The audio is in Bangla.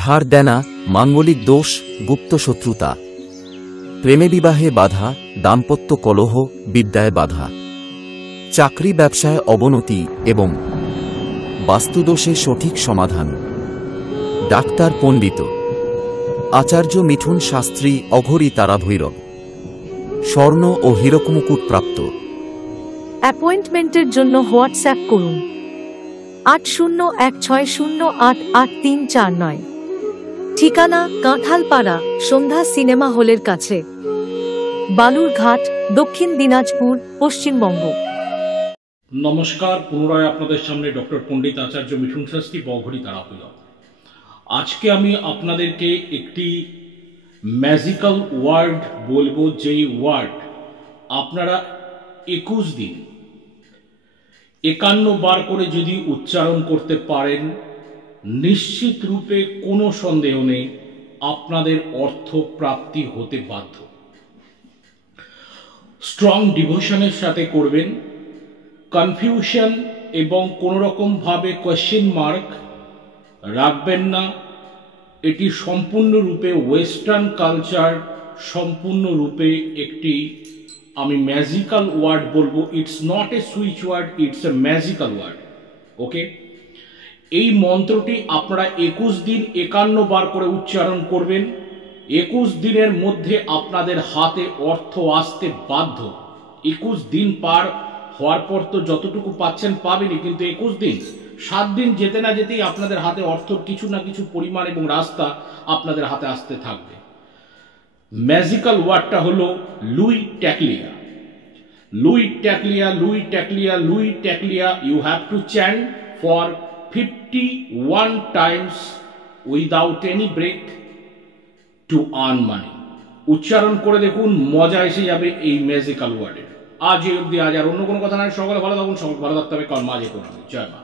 ধার দেনা, মাঙ্গলিক দোষ, গুপ্ত শত্রুতা, প্রেমে বিবাহে বাধা, দাম্পত্য কলহ, বিদ্যায় বাধা, চাকরি ব্যবসায় অবনতি এবং বাস্তুদোষে সঠিক সমাধান। ডাক্তার পণ্ডিত আচার্য মিঠুন শাস্ত্রী, অঘরী তারা ভৈরব, স্বর্ণ ও হীরক মুকুট প্রাপ্ত। অ্যাপয়েন্টমেন্টের জন্য হোয়াটসঅ্যাপ করুন 8016088349। ঠিকানা কাঁঠালপাড়া, সন্ধ্যা সিনেমা হলের কাছে, বালুরঘাট, দক্ষিণ দিনাজপুর, পশ্চিমবঙ্গ। নমস্কার, পুনরায় আপনাদের সামনে ডক্টর পণ্ডিত আচার্য মিঠুন শাস্ত্রী, অঘরী তারা ভৈরব। আজকে আমি আপনাদেরকে একটি ম্যাজিক্যাল ওয়ার্ড বলবো, যেই ওয়ার্ড আপনারা 21 দিন 51 বার করে যদি উচ্চারণ করতে পারেন, নিশ্চিত রূপে কোনো সন্দেহ নেই আপনাদের অর্থ প্রাপ্তি হতে বাধ্য। স্ট্রং ডিভোশনের সাথে করবেন, কনফিউশন এবং কোনো রকমভাবে কোয়েশ্চেন মার্ক রাখবেন না। এটি সম্পূর্ণরূপে ওয়েস্টার্ন কালচার, সম্পূর্ণরূপে একটি আমি ম্যাজিক্যাল ওয়ার্ড বলবো। It's not a switch word, it's a magical word. Okay, এই মন্ত্রটি আপনারা 21 দিন 51 বার করে উচ্চারণ করবেন। 21 দিনের মধ্যে আপনাদের হাতে অর্থ আসতে বাধ্য। 21 দিন পার হওয়ার পর তো যতটুকু পাচ্ছেন পাবেনই, কিন্তু 21 দিন, 7 দিন যেতে না যেতেই আপনাদের হাতে অর্থর কিছু না কিছু পরিমাণ এবং রাস্তা আপনাদের হাতে আসতে থাকবে। ম্যাজিক্যাল ওয়ার্ডটা হলো লুই ট্যাকলিয়া। লুই ট্যাকলিয়া, লুই ট্যাকলিয়া, লুই ট্যাকলিয়া। You have to chant for 51 times without any break to earn money. উচ্চারণ করে দেখুন, মজা এসে যাবে এই ম্যাজিক্যাল ওয়ার্ডের। আজ এই অবধি, আজ আর অন্য কোনো কথা নয়। সকলে ভালো থাকুন, সকল ভালো থাকতে হবে, কারণ মাঝে কোনো জয় মা।